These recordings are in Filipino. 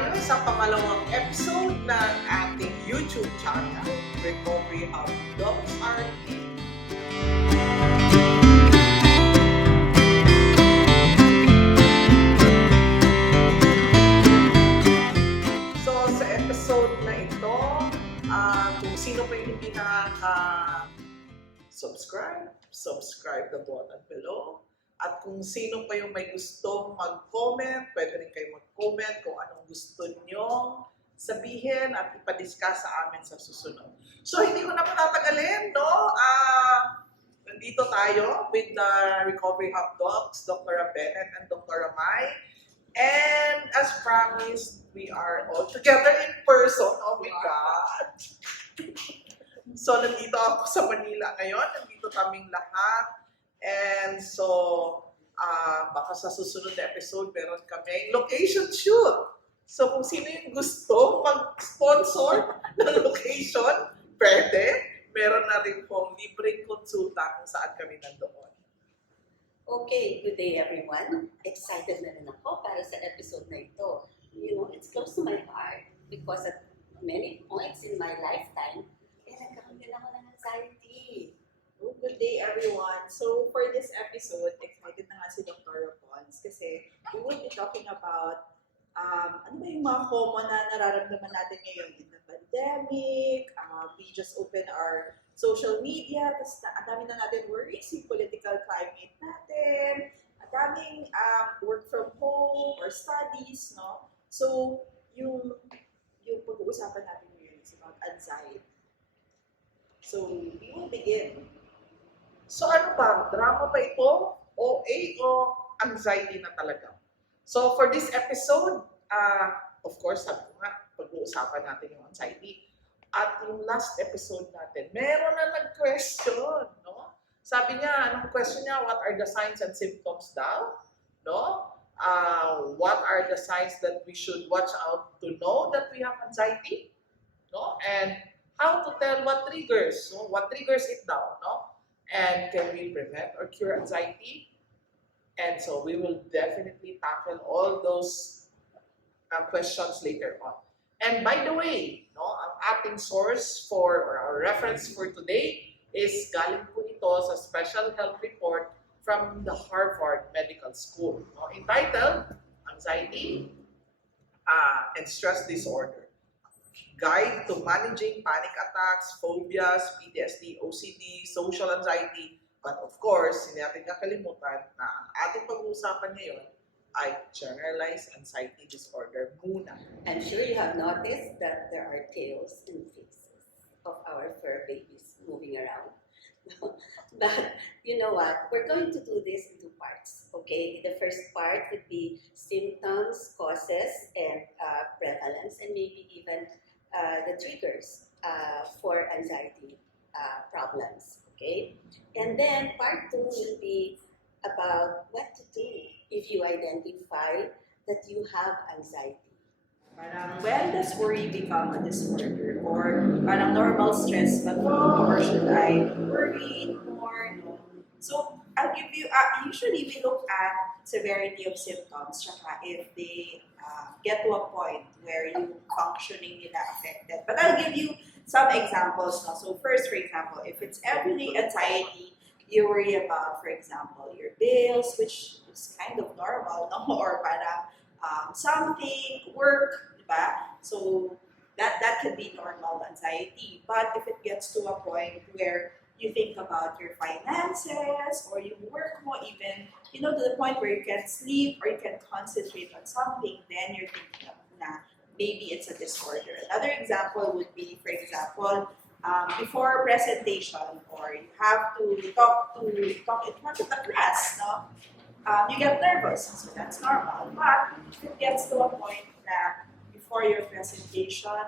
tayo sa pangalawang episode ng ating YouTube channel, Recovery Hub Dogs RT. So sa episode na ito, kung sino pa yung hindi subscribe the button below. At kung sino pa yung may gustong mag-comment, pwede rin kayo mag-comment kung anong gusto nyong sabihin at ipadiscuss sa amin sa susunod. So, hindi ko na patatagalin, no? Nandito tayo with the Recovery Hub Dogs, Dr. Benette and Dr. Mai. And as promised, we are all together in person. Oh my God! So, nandito ako sa Manila ngayon. Nandito kaming lahat. And so, baka sa susunod na episode, meron kami location shoot. So, kung sino yung gusto mag-sponsor ng location, pwede. Meron na rin pong libreng konsulta kung saan kami nandoon. Okay, good day everyone. Excited na rin ako para sa episode na ito. You know, it's close to my heart because at many points in my lifetime, nagkakaroon ako ng anxiety. Oh, good day everyone. So for this episode, excited na nga si Dr. Pons kasi we will be talking about ano ba yung mga common na nararamdaman natin ngayon in the pandemic. We just open our social media, tapos ang dami na natin worries, yung political climate natin, ang daming work from home or studies, no? So yung pag-uusapan natin ngayon is about anxiety. So we will begin. So ano ba? Drama ba ito? OA o anxiety na talaga? So for this episode, of course, sabi ko nga, pag-uusapan natin yung anxiety. At yung last episode natin, meron na nag-question, no? Sabi niya, anong question niya? What are the signs and symptoms daw? No? What are the signs that we should watch out to know that we have anxiety? No? And how to tell what triggers? So, what triggers it daw, no? And can we prevent or cure anxiety? And so we will definitely tackle all those questions later on. And by the way, no, ang ating source for or our reference for today is galing po ito sa Special Health Report from the Harvard Medical School, no, entitled Anxiety and Stress Disorder. Guide to Managing Panic Attacks, Phobias, PTSD, OCD, Social Anxiety. But of course, hindi natin kakalimutan na ang ating pag-uusapan ngayon ay Generalized Anxiety Disorder muna. I'm sure you have noticed that there are tails and faces of our fur babies moving around. But you know what? We're going to do this in two parts, okay? The first part would be symptoms, causes, and prevalence, and maybe even the triggers for anxiety problems, okay? And then part 2 will be about what to do if you identify that you have anxiety. Parang, when does worry become a disorder? Or parang normal stress ba to? Or should I worry more? No? So, I'll give you, usually we look at severity of symptoms, tsaka if they get to a point where yung functioning nila affected. But I'll give you some examples. No? So first, for example, if it's everyday anxiety, you worry about, for example, your bills, which is kind of normal, no? Or parang something, work, diba? So that could be normal anxiety. But if it gets to a point where you think about your finances or you work more, even, you know, to the point where you can sleep or you can concentrate on something, then you're thinking na maybe it's a disorder. Another example would be, for example, before a presentation or you have to talk in front of the class, no? You get nervous, so that's normal. But if it gets to a point that before your presentation,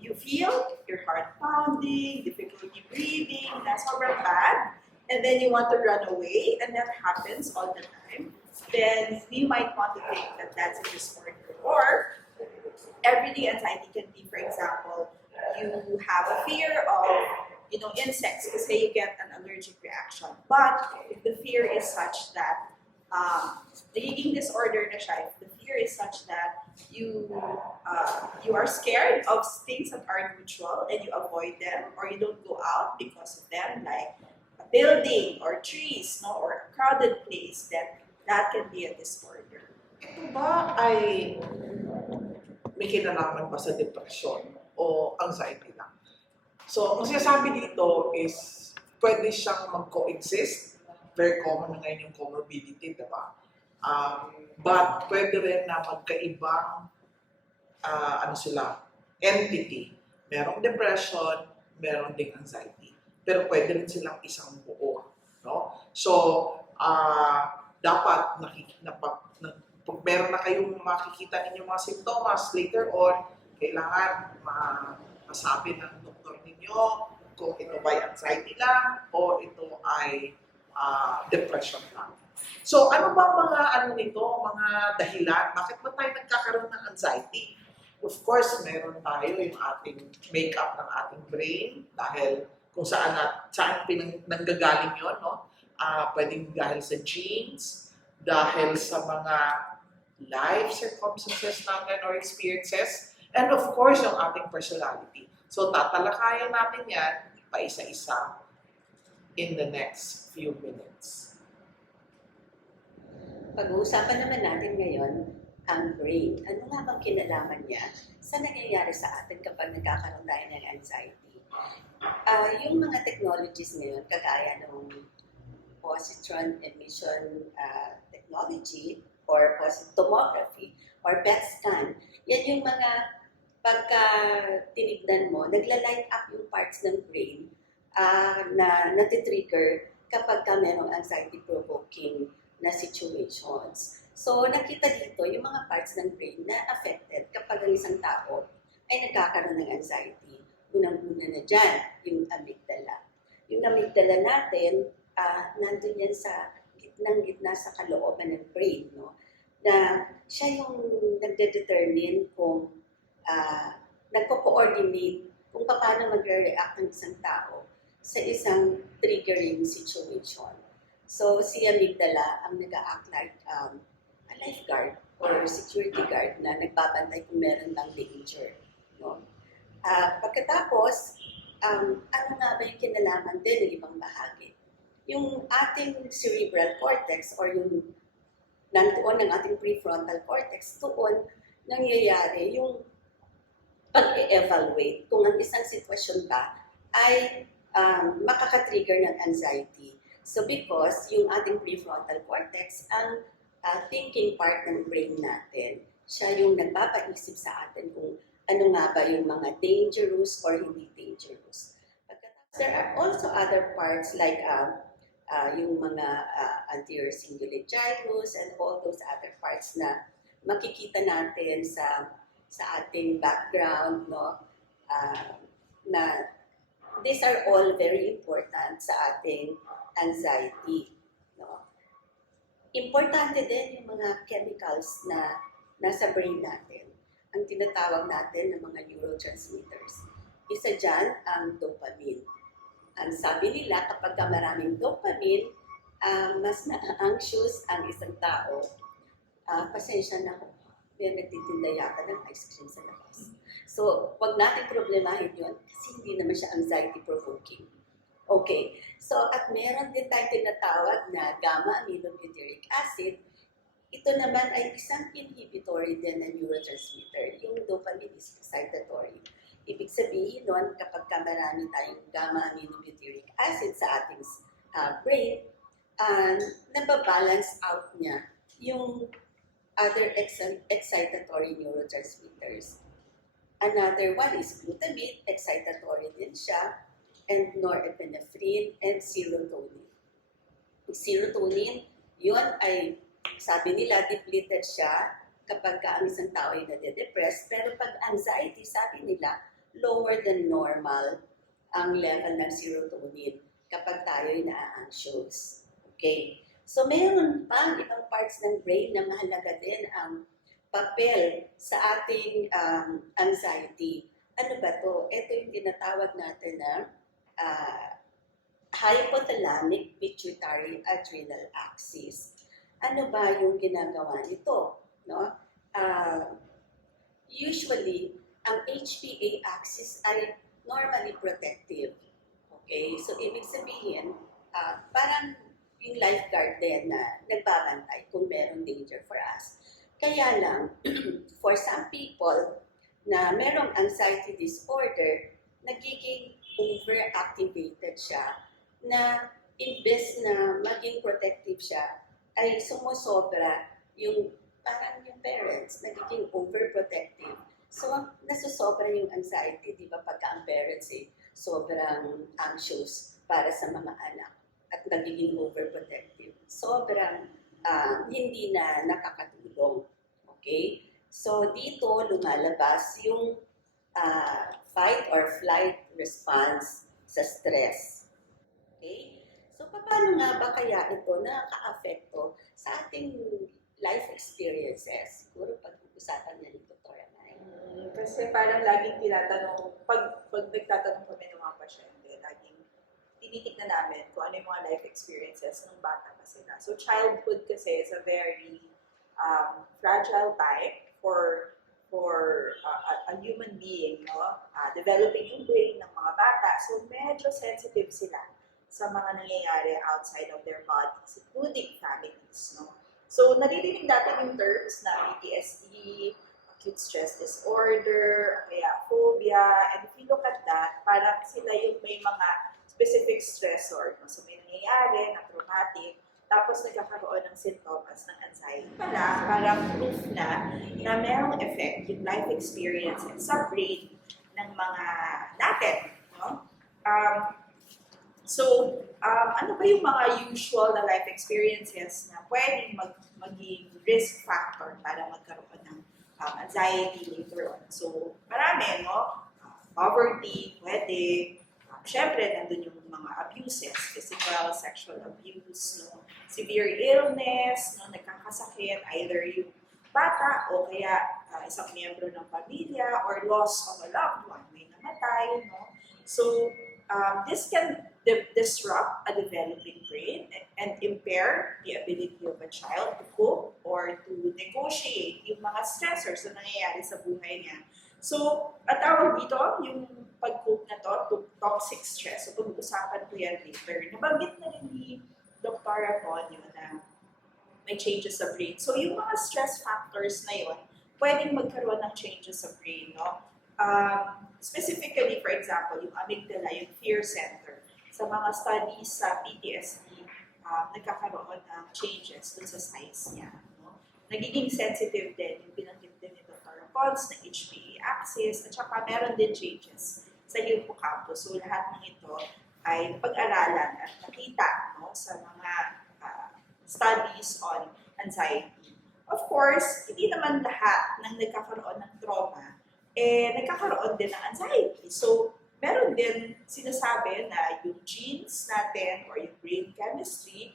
you feel your heart pounding, difficulty breathing, that's sobrang bad, and then you want to run away, and that happens all the time, then you might want to think that that's a disorder. Or everyday anxiety can be, for example, you have a fear of, you know, insects, kasi you get an allergic reaction. But if the fear is such that nagiging disorder na siya, if the fear is such that you are scared of things that are neutral and you avoid them or you don't go out because of them, like a building or trees, no, or a crowded place, then that can be a disorder. Ito ba ay may kinalaman ba sa depression o anxiety lang? So, ang sinasabi dito is pwede siyang mag-coexist. Very common na ngayon yung comorbidity, diba? But pwede rin na magkaibang ano sila, entity. Merong depression, meron ding anxiety. Pero pwede rin silang isang buo. No? So, dapat pag meron na kayong makikita ninyo mga simptomas later on, kailangan masabi ng doktor ninyo kung ito ba ay anxiety lang o ito ay depression lang. So, ano ba mga ano nito, mga dahilan? Bakit ba tayo nagkakaroon ng anxiety? Of course, meron tayo yung ating makeup ng ating brain dahil kung saan nanggagaling yun, no? Pwedeng dahil sa genes, dahil sa mga life circumstances natin or experiences, and of course, yung ating personality. So, tatalakayan natin yan paisa-isa in the next few minutes. Pag-uusapan naman natin ngayon ang brain. Ano nga bang kinalaman niya sa nangyayari sa atin kapag nagkakaroon tayo ng anxiety? Yung mga technologies ngayon, kagaya ng positron emission technology or tomography or PET scan, yan yung mga pagka tinignan mo, nagla-light up yung parts ng brain na natitrigger kapag ka merong anxiety-provoking na situations. So, nakita dito yung mga parts ng brain na affected kapag ang isang tao ay nagkakaroon ng anxiety. Unang-una na dyan, yung amygdala. Yung amygdala natin, nandun yan sa gitna sa kalooban ng brain, no? Na siya yung nagde-determine kung nagko-coordinate kung paano magre-react ng isang tao sa isang triggering situation. So, si amygdala ang nag-a-act like a lifeguard or security guard na nagbabantay kung meron ng danger. No? Pagkatapos, ano nga ba yung kinalaman din ng ibang bahagi? Yung ating cerebral cortex or yung nandoon ng ating prefrontal cortex, doon nangyayari yung pag-evaluate kung ang isang sitwasyon ba ay makaka-trigger ng anxiety. So because yung ating prefrontal cortex, ang thinking part ng brain natin, siya yung nagpapaisip sa atin kung ano nga ba yung mga dangerous or hindi dangerous. There are also other parts like yung mga anterior cingulate gyrus and all those other parts na makikita natin sa ating background, no? Na these are all very important sa ating anxiety. No? Importante din yung mga chemicals na nasa brain natin, ang tinatawag natin ng mga neurotransmitters. Isa dyan ang dopamine. Ang sabi nila, kapag maraming dopamine, mas na-anxious ang isang tao. Pasensya na ako, may nagtitinda yata ng ice cream sa labas. So, wag natin problemahin yun kasi hindi naman siya anxiety-provoking. Okay, so at meron din tayong tinatawag na gamma-aminobutyric acid. Ito naman ay isang inhibitory din na neurotransmitter. Yung dopamine is excitatory. Ibig sabihin nun, kapag marami tayong gamma-aminobutyric acid sa ating brain, nababalance out niya yung other excitatory neurotransmitters. Another one is glutamate, excitatory din siya, and norepinephrine and serotonin. Serotonin, yun ay, sabi nila, depleted siya kapag ang isang tao ay nade-depress, pero pag anxiety, sabi nila, lower than normal ang level ng serotonin kapag tayo ay na-anxious. Okay? So, mayroon pang ibang parts ng brain na mahalaga din ang papel sa ating anxiety. Ano ba to? Ito yung tinatawag natin na hypothalamic pituitary adrenal axis. Ano ba yung ginagawa nito? No? usually, ang HPA axis ay normally protective. Okay? So, ibig sabihin, parang yung lifeguard din na nagbabantay kung meron danger for us. Kaya lang, for some people na merong anxiety disorder, nagiging overactivated siya na imbes na maging protective siya, ay sumusobra yung parang yung parents, nagiging overprotective. So, nasusobra yung anxiety, di ba, pagka ang parents sobrang anxious para sa mga anak at nagiging overprotective. Sobrang hindi na nakakatulong. Okay? So, dito lumalabas yung fight or flight response sa stress. Okay? So, paano nga ba kaya ito nakaka-apekto sa ating life experiences? Siguro pag-uusapan na ni Dr. Anay. Kasi parang laging tinatanong, pag nagtatanong kami ng mga pasyente, laging tinitignan namin kung ano yung mga life experiences ng bata pa sila. So childhood kasi is a very fragile time for a human being, no? Developing yung brain ng mga bata. So medyo sensitive sila sa mga nangyayari outside of their bodies, including families, no? So naririnig natin yung terms na PTSD, acute stress disorder, kaya phobia, and if you look at that, parang sila yung may mga specific stressor. No? So may nangyayari na traumatic, tapos nagkakaroon ng symptoms ng anxiety. Parang proof na merong effect yung life experiences sa brain ng mga natin. No? Ano ba yung mga usual na life experiences na pwedeng maging risk factor para magkaroon ng anxiety later on? So, marami, no? Poverty, pwede. Syempre, nandun yung mga abuses, physical, sexual abuse, no? Severe illness, no? Nagkakasakit, either yung bata o kaya isang miyembro ng pamilya or loss of a loved one, may namatay, no? So, this can disrupt a developing brain and impair the ability of a child to cope or to negotiate yung mga stressors na nangyayari sa buhay niya. So, at tawag dito, yung pag-cope na to toxic stress. So, pag-uusapan ko yan later. Nabanggit na rin ni Dr. Aponio na may changes sa brain. So, yung mga stress factors na yun, pwedeng magkaroon ng changes sa brain, no? Specifically, for example, yung amygdala, yung fear center. Sa mga studies sa PTSD, nagkakaroon ng changes dun sa size niya. No? Nagiging sensitive din, yung binanggit din ni Dr. Pons, ng HPA axis, at saka meron din changes sa hippocampus. So lahat ng ito ay pag-aralan at nakita, no, sa mga studies on anxiety. Of course, hindi naman lahat ng nagkakaroon ng trauma nagkakaroon din ng anxiety. So, meron din sinasabi na yung genes natin or yung brain chemistry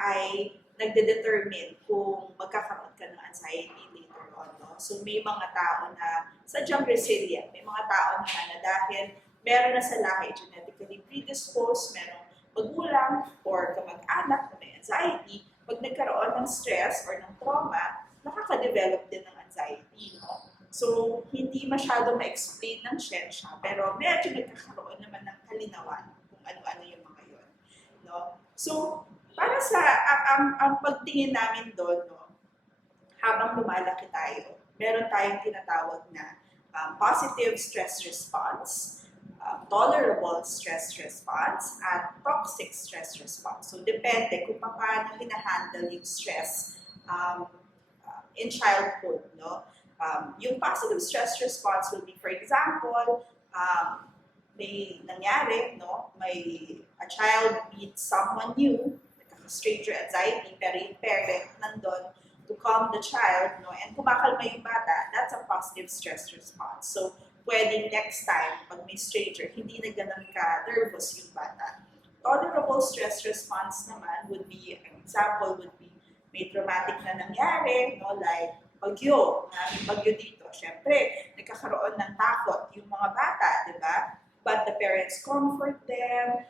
ay nagde-determine kung magkakaroon ka ng anxiety later on. No? So, may mga tao na sadyang resilient. May mga tao na dahil meron na sa lahi genetically predisposed, merong magulang or kamag-anak na may anxiety, pag nagkaroon ng stress or ng trauma, nakaka-develop din ng anxiety. No? So, hindi masyado ma-explain ng siyensya, pero medyo nagkakaroon naman ng kalinawan kung ano-ano yung mga yun. No? So, para sa, ang pagtingin namin doon, no, habang lumalaki tayo, meron tayong tinatawag na positive stress response, tolerable stress response, at toxic stress response. So, depende kung paano hinahandle yung stress in childhood, no? Yung positive stress response will be, for example, may nangyari, no? A child meets someone new, stranger anxiety, pero yung parent nandun to calm the child, no? And kumakalma yung bata, that's a positive stress response. So, pwedeng next time, pag may stranger, hindi na ganun ka-nervous yung bata. Tolerable stress response naman would be, an example would be, may traumatic na nangyari, no? Like, bagyo, maraming bagyo dito. Siyempre, nagkakaroon ng takot yung mga bata, di ba? But the parents comfort them,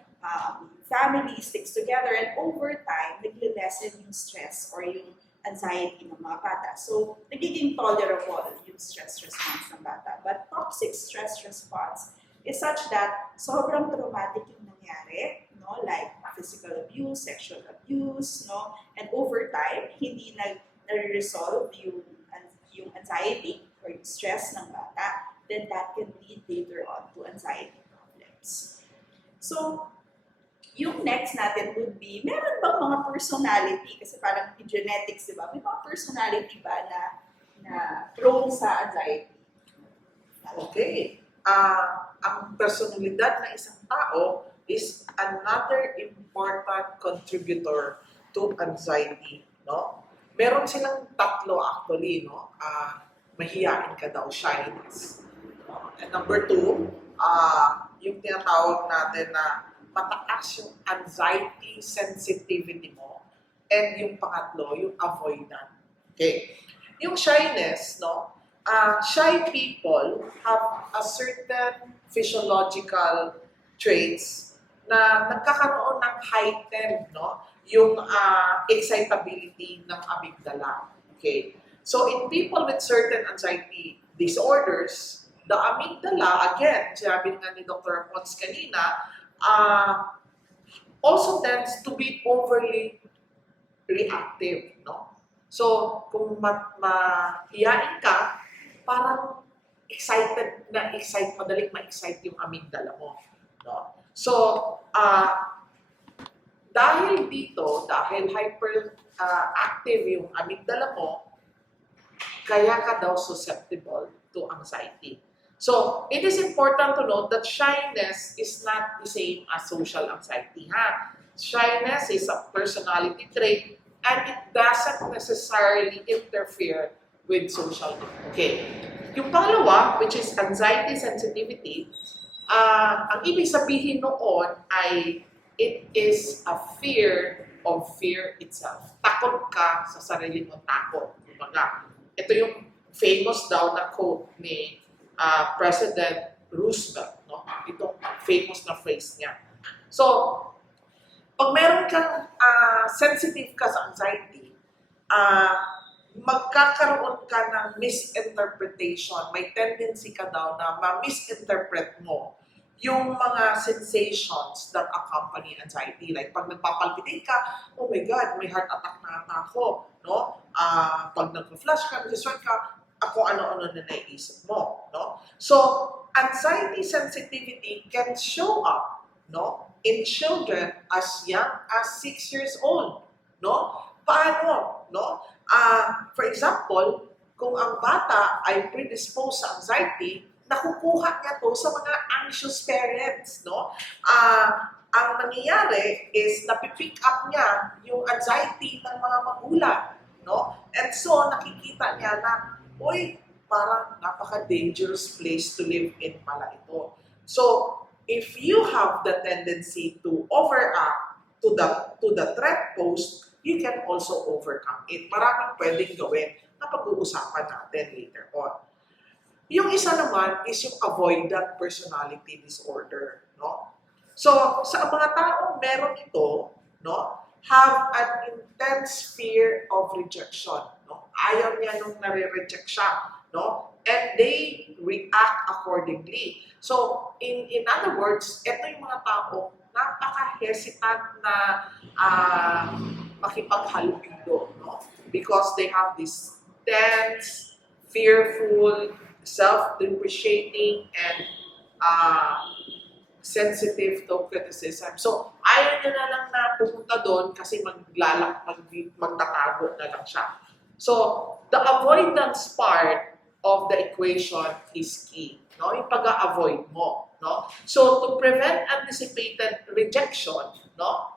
family sticks together, and over time, nagle-lessen yung stress or yung anxiety ng mga bata. So, nagiging tolerable yung stress response ng bata. But toxic stress response is such that sobrang traumatic yung nangyari, no? Like physical abuse, sexual abuse, no? And over time, hindi na-resolve yung anxiety or yung stress ng bata, then that can lead later on to anxiety problems. So, yung next natin would be, meron bang mga personality, kasi parang in genetics, di ba? May mga personality ba na prone sa anxiety? Okay. Ang personalidad ng isang tao is another important contributor to anxiety, no? Meron silang tatlo actually, no? Mahiyain ka daw, shyness. And number two, yung tinatawag natin na mataas yung anxiety sensitivity mo. And yung pangatlo, yung avoidant. Okay. Yung shyness, no? Shy people have a certain physiological traits na nagkakaroon ng heightened, no? Yung excitability ng amygdala. Okay. So in people with certain anxiety disorders, the amygdala, again, sinabi nga ni Dr. Pons kanina, also tends to be overly reactive, no? So, kung mahiyain ka, parang madaling ma-excite yung amygdala mo, no? So, dahil hyper active yung amygdala mo, kaya ka daw susceptible to anxiety. So, it is important to note that shyness is not the same as social anxiety. Shyness is a personality trait and it doesn't necessarily interfere with social. Okay. Yung pangalawa, which is anxiety sensitivity, ang ibig sabihin noon ay it is a fear of fear itself. Takot ka sa sarili mong takot. Kumbaga, ito yung famous daw na quote ni President Roosevelt, no? Itong famous na phrase niya. So, pag meron kang sensitive ka sa anxiety, magkakaroon ka ng misinterpretation. May tendency ka daw na ma-misinterpret mo yung mga sensations that accompany anxiety. Like, pag nagpapalpitate ka, oh my God, may heart attack na ata ako, no? Pag nag-flash ka, nag-sweat ka, ako ano-ano na naiisip mo, no? So, anxiety sensitivity can show up, no, in children as young as 6 years old, no? Paano, no? For example, kung ang bata ay predisposed sa anxiety, nakukuha niya to sa mga anxious parents, no? Ang nangyayari is napipick up niya yung anxiety ng mga magulang, no? And so, nakikita niya na, uy, parang napaka-dangerous place to live in pala ito. So, if you have the tendency to overact to the threat posed, you can also overcome it. Maraming pwedeng gawin na pag-uusapan natin later on. Yung isa naman is yung avoidant personality disorder, no? So, sa mga taong meron ito, no, have an intense fear of rejection, no? Ayaw niya nung nare-reject siya, no? And they react accordingly. So, in other words, ito yung mga tao napaka-hesitant na makipaghalubilo, no? Because they have this tense, fearful, self-depreciating, and sensitive to criticism. So, ayaw niya na lang na pumunta doon kasi magtatago na lang siya. So, the avoidance part of the equation is key, no? Yung pag-avoid mo, no? So, to prevent anticipated rejection, no?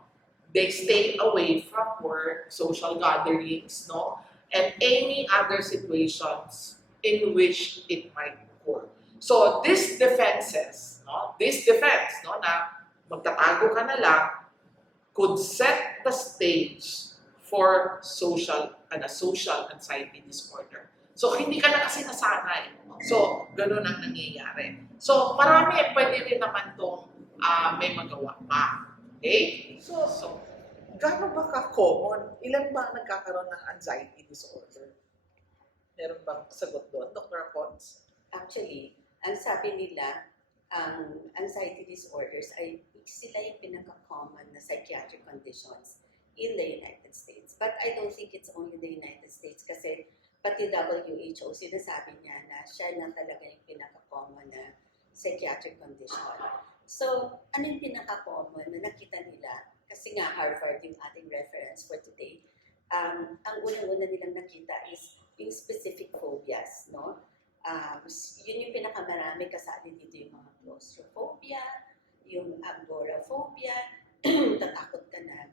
They stay away from work, social gatherings, no? And any other situations in which it might occur. So, these defenses, no? This defense, no, na magtatago ka na lang, could set the stage for social anxiety disorder. So, hindi ka na kasi nasanay. No? So, ganun ang nangyayari. So, marami, pwede rin naman itong may magawa pa. Okay? So, Gaano ba ka-common? Ilan ba ang nagkakaroon ng anxiety disorder? Meron bang sagot doon, Dr. Pons? Actually, ang sabi nila, ang anxiety disorders ay sila yung pinaka-common na psychiatric conditions in the United States. But I don't think it's only the United States kasi pati WHO, sinasabi niya na siya lang talaga yung pinaka-common na psychiatric condition. So, ano yung pinaka-common na nakita nila? Kasi nga Harvard yung ating reference for today. Ang unang-una nilang nakita is yung specific phobias, no? Yun yung pinakamarami kasali dito yung mga claustrophobia, yung agoraphobia, tatakot ka na,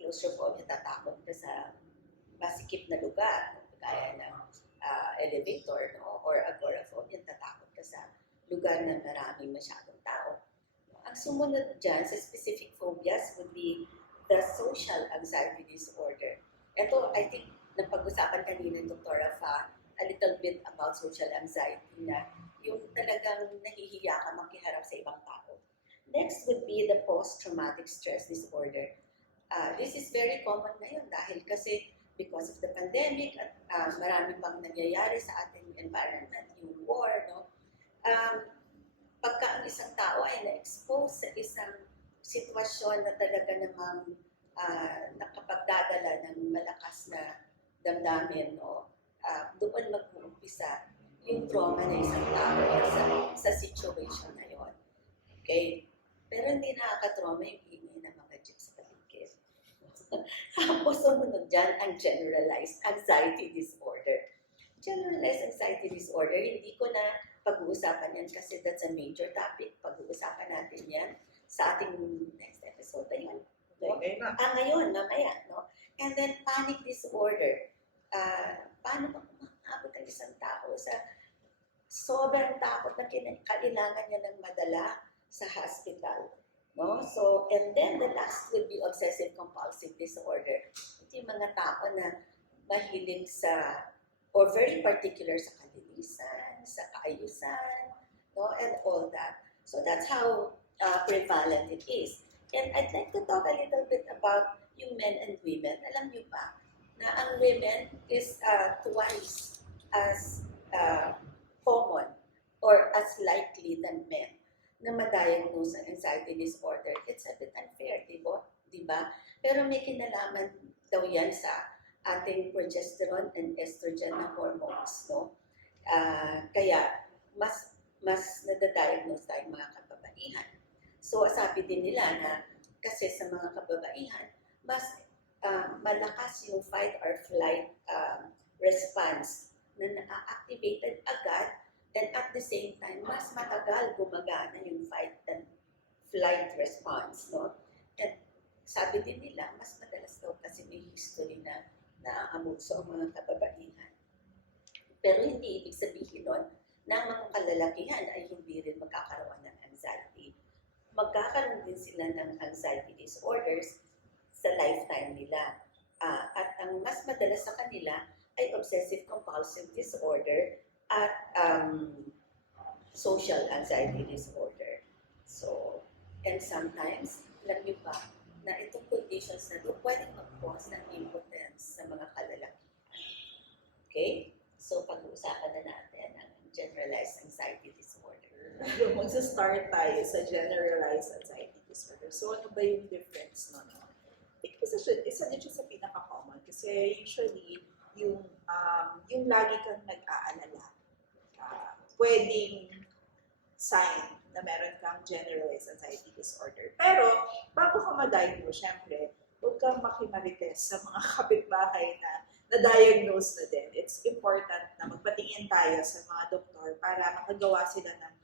claustrophobia, tatakot ka sa masikip na lugar, kaya ng elevator, no? Or agoraphobia, tatakot ka sa lugar na maraming masyadong tao. Ang sumunod dyan sa specific phobias would be the social anxiety disorder. Ito, I think, napag-usapan kanina ng Dr. Fa, a little bit about social anxiety na yung talagang nahihiya ka makiharap sa ibang tao. Next would be the post-traumatic stress disorder. This is very common ngayon dahil kasi because of the pandemic at marami pang nangyayari sa ating environment, yung war, no? Pagka ang isang tao ay na-expose sa isang sitwasyon na talaga namang nakapagdadala ng malakas na damdamin, no? Doon mag-uumpisa yung trauma ng isang tao sa situation na yon. Okay? Pero hindi nakaka-trauma yung ingay ng mga jeep sa paligid. Tapos sumunod dyan ang generalized anxiety disorder. Generalized anxiety disorder, hindi ko na pag-uusapan yan kasi that's a major topic. Pag-uusapan natin yan sa ating next episode na yun. No? Ngayon, mamaya. No? And then panic disorder. Paano ba kumakaabot ang isang tao sa sobrang takot na kailangan niya ng madala sa hospital. No? So, and then the last would be obsessive compulsive disorder. Ito yung mga tao na mahilig sa or very particular sa kalinisan, sa kaayusan, no? And all that. So that's how prevalent it is. And I'd like to talk a little bit about yung men and women. Alam niyo ba na ang women is twice as common or as likely than men na ma-diagnose ang anxiety disorder. It's a bit unfair, di ba? Pero may kinalaman daw yan sa ating progesterone and estrogen na hormones, no? Kaya mas nadadiagnose tayong mga kababaihan. So sabi din nila na kasi sa mga kababaihan, mas malakas yung fight or flight response na na-activated agad, and at the same time, mas matagal gumagana yung fight and flight response, no? And sabi din nila, mas madalas daw kasi may history na naabuso ang mga kababaihan. Pero hindi ibig sabihin nun na ang mga kalalakihan ay hindi rin magkakaroon ng anxiety. Magkakaroon din sila ng anxiety disorders sa lifetime nila. At ang mas madalas sa kanila ay obsessive compulsive disorder at social anxiety disorder. So, and sometimes, alam niyo ba, na itong conditions na ito pwedeng mag-cause ng impotence sa mga kalalakihan. Okay? So, pag-uusapan na natin ang generalized anxiety disorder. Magsa-start tayo sa generalized anxiety disorder. So, ano ba yung difference nun? I think isa din siya sa pinaka-common kasi usually yung lagi kang nag-aalala, pwedeng sign na meron kang generalized anxiety disorder. Pero, bago ka ma-diagnose, syempre, huwag kang makimarites sa mga kapitbahay na na-diagnose na din. It's important na magpatingin tayo sa mga doktor para makagawa sila ng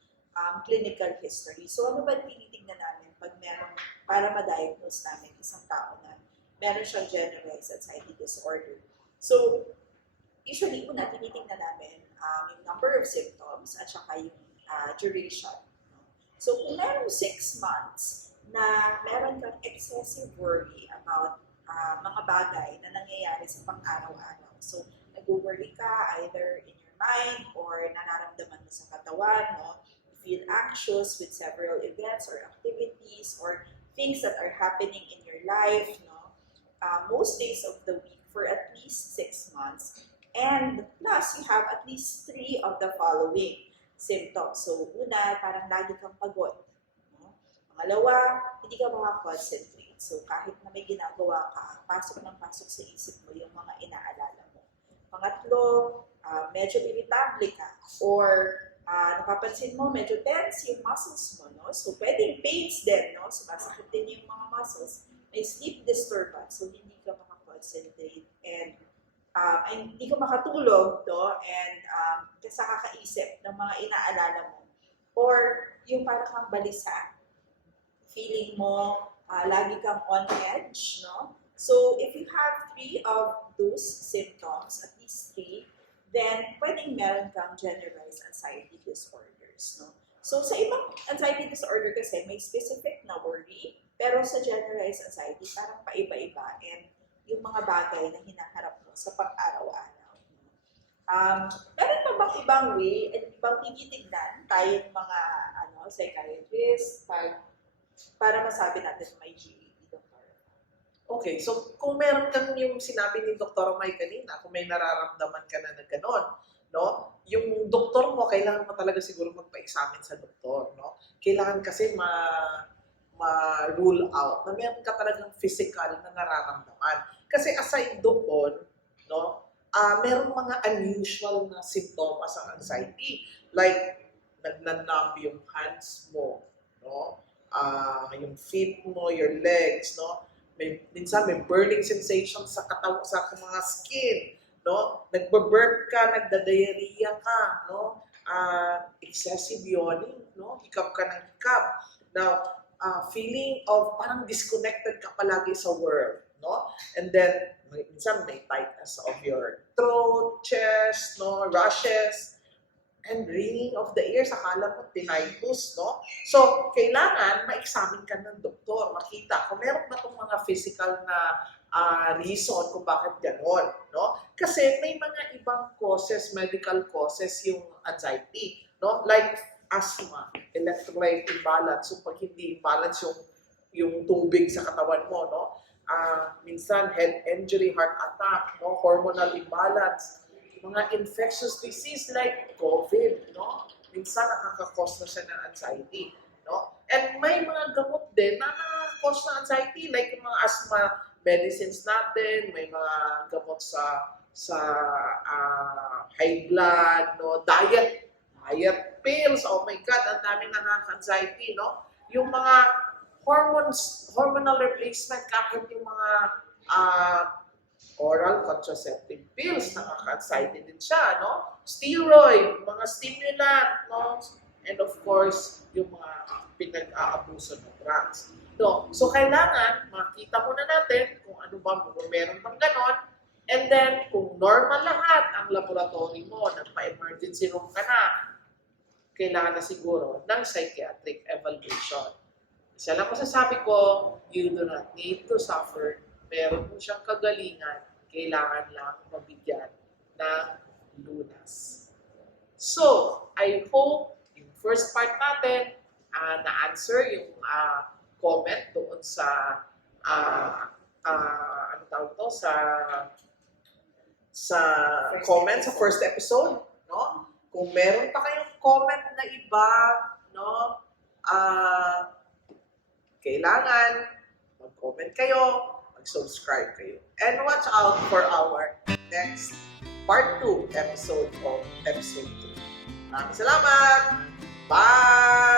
clinical history. So, ano ba tinitingnan namin pag meron, para ma-diagnose namin isang tao na meron siyang generalized anxiety disorder? So, usually, una tinitingnan namin yung number of symptoms at saka yung duration. So, kung meron 6 months na meron kang excessive worry about mga bagay na nangyayari sa pang-araw-araw. So, nag-worry ka either in your mind or nararamdaman mo sa katawan, no? You feel anxious with several events or activities or things that are happening in your life, no? most days of the week for at least 6 months. And plus, you have at least 3 of the following symptoms. So, una, parang lagi kang pagod. No? Pangalawa, hindi ka makakoncentrate. So, kahit na may ginagawa ka, pasok ng pasok sa isip mo yung mga inaalala mo. Pangatlo, medyo irritable ka or napapansin mo medyo tense yung muscles mo, no? So, pwedeng pains din, no? Sumasakit din yung mga muscles. May sleep disturbance, so hindi ka makakoncentrate and hindi ka makatulog, no? And kasi kakaisip ng mga inaalala mo. Or yung parang kang balisa, feeling mo lagi kang on edge, no? So, if you have 3 of those symptoms, at least 3, then pwedeng meron kang generalized anxiety disorders, no? So, sa ibang anxiety disorder kasi may specific na worry, pero sa generalized anxiety, parang paiba-iba and yung mga bagay na hinaharap mo sa pang-araw-araw. Meron pa bang ibang way at ibang tinitignan tayong mga psychiatrist para masabi natin may GAD, Dr. Okay, so kung meron kang yung sinabi ni Dr. May kanina, kung may nararamdaman ka na gano'n, no? Yung doktor mo, kailangan mo talaga siguro magpa-examine sa doktor, no? Kailangan kasi ma-rule out na meron ka talagang physical na nararamdaman. Kasi aside doon, no, meron mga unusual na simptomas ng anxiety. Like, nagnanumb yung hands mo, no? Yung feet mo, your legs, no? Minsan may burning sensation sa katawan, sa mga skin, no? Nagbe-burp ka, nagda-diarrhea ka, no? Excessive yawning, no? Hikab ka ng hikab. Now, feeling of parang disconnected ka palagi sa world, no? And then, minsan may tightness of your throat, chest, no? Rashes, and ringing of the ears, akala mo tinnitus, no? So, kailangan ma-examine ka ng doktor, makita kung meron ba itong mga physical na reason kung bakit gano'n, no? Kasi may mga ibang causes, medical causes yung anxiety, no? Like asthma, electrolyte imbalance, so pag hindi imbalance yung tubig sa katawan mo, no? Minsan head injury, heart attack, no? Hormonal imbalance, mga infectious disease like COVID, no? Minsan nakaka-cause na siya ng anxiety, no? And may mga gamot din na nakaka-cause ng anxiety, like yung mga asthma medicines natin, may mga gamot sa high blood, no? Diet pills, oh my God, ang daming nakaka-anxiety, no? Yung mga hormonal replacement, kahit yung mga oral contraceptive pills, nakaka-anxiety din siya, no? Steroid, mga stimulant, no? And of course, yung mga pinag-aabuso ng drugs. No? So, kailangan makita muna natin kung ano ba, kung meron bang ganon. And then, kung normal lahat ang laboratory mo, nagpa-emergency room ka na, kailangan na siguro ng psychiatric evaluation. Isa lang masasabi ko, you do not need to suffer. Meron mo siyang kagalingan, kailangan lang mabigyan ng lunas. So, I hope yung first part natin, na-answer yung comment doon sa ano tawag to, sa comment sa first episode, no? Kung meron pa kayong comment na iba, no? Kailangan mag-comment kayo, mag-subscribe kayo. And watch out for our next part 2 episode of episode 2. Maraming salamat! Bye!